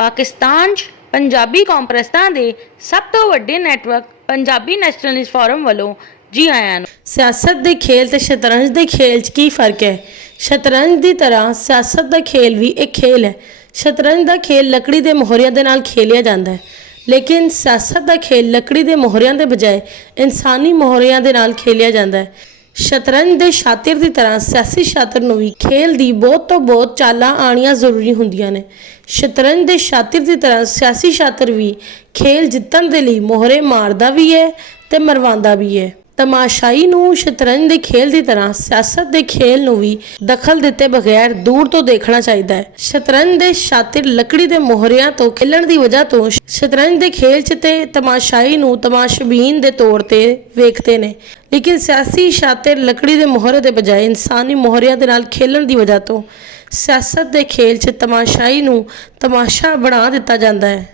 ਪਾਕਿਸਤਾਨ 'ਚ ਪੰਜਾਬੀ ਕਾਨਫਰੰਸਾਂ ਦੇ ਸਭ ਤੋਂ ਵੱਡੇ ਨੈਟਵਰਕ ਪੰਜਾਬੀ ਨੈਸ਼ਨਲਿਸਟ ਫੋਰਮ ਵੱਲੋਂ ਜੀ ਆਇਆਂ ਨੂੰ। ਸਿਆਸਤ ਦੇ ਖੇਲ ਤੇ ਸ਼ਤਰੰਜ ਦੇ ਖੇਲ 'ਚ ਕੀ ਫਰਕ ਹੈ? ਸ਼ਤਰੰਜ ਦੀ ਤਰ੍ਹਾਂ ਸਿਆਸਤ ਦਾ ਖੇਲ ਵੀ ਇੱਕ ਖੇਲ ਹੈ। ਸ਼ਤਰੰਜ ਦਾ ਖੇਲ ਲੱਕੜੀ ਦੇ ਮੋਹਰਿਆਂ ਦੇ ਨਾਲ ਖੇਲਿਆ ਜਾਂਦਾ ਹੈ, ਲੇਕਿਨ ਸਿਆਸਤ ਦਾ ਖੇਲ ਲੱਕੜੀ ਦੇ ਮੋਹਰਿਆਂ ਦੇ ਬਜਾਏ ਇਨਸਾਨੀ ਮੋਹਰਿਆਂ ਦੇ ਨਾਲ ਖੇਲਿਆ ਜਾਂਦਾ ਹੈ। ਸ਼ਤਰੰਜ ਦੇ ਸ਼ਾਤਿਰ ਦੀ ਤਰ੍ਹਾਂ ਸਿਆਸੀ ਸ਼ਾਤਰ ਨੂੰ ਵੀ ਖੇਲ ਦੀ ਬਹੁਤ ਤੋਂ ਬਹੁਤ ਚਾਲਾਂ ਆਉਣੀਆਂ ਜ਼ਰੂਰੀ ਹੁੰਦੀਆਂ ਨੇ। ਸ਼ਤਰੰਜ ਦੇ ਸ਼ਾਤਿਰ ਦੀ ਤਰ੍ਹਾਂ ਸਿਆਸੀ ਸ਼ਾਤਰ ਵੀ ਖੇਲ ਜਿੱਤਣ ਦੇ ਲਈ ਮੋਹਰੇ ਮਾਰਦਾ ਵੀ ਹੈ ਤੇ ਮਰਵਾਉਂਦਾ ਵੀ ਹੈ। ਤਮਾਸ਼ਾਈ ਨੂੰ ਸ਼ਤਰੰਜ ਦੇ ਖੇਲ ਦੀ ਤਰ੍ਹਾਂ ਸਿਆਸਤ ਦੇ ਖੇਲ ਨੂੰ ਵੀ ਦਖਲ ਦਿੱਤੇ ਬਗੈਰ ਦੂਰ ਤੋਂ ਦੇਖਣਾ ਚਾਹੀਦਾ ਹੈ। ਸ਼ਤਰੰਜ ਦੇ ਸ਼ਾਤਿਰ ਲੱਕੜੀ ਦੇ ਮੋਹਰਿਆਂ ਤੋਂ ਖੇਲਣ ਦੀ ਵਜ੍ਹਾ ਤੋਂ ਸ਼ਤਰੰਜ ਦੇ ਖੇਲ 'ਚ ਤੇ ਤਮਾਸ਼ਾਈ ਨੂੰ ਤਮਾਸ਼ਬੀਨ ਦੇ ਤੌਰ ਤੇ ਵੇਖਦੇ ਨੇ, ਲੇਕਿਨ ਸਿਆਸੀ ਸ਼ਾਤਿਰ ਲੱਕੜੀ ਦੇ ਮੋਹਰੇ ਦੇ ਬਜਾਏ ਇਨਸਾਨੀ ਮੋਹਰਿਆਂ ਦੇ ਨਾਲ ਖੇਲਣ ਦੀ ਵਜ੍ਹਾ ਤੋਂ ਸਿਆਸਤ ਦੇ ਖੇਲ 'ਚ ਤਮਾਸ਼ਾਈ ਨੂੰ ਤਮਾਸ਼ਾ ਬਣਾ ਦਿੱਤਾ ਜਾਂਦਾ ਹੈ।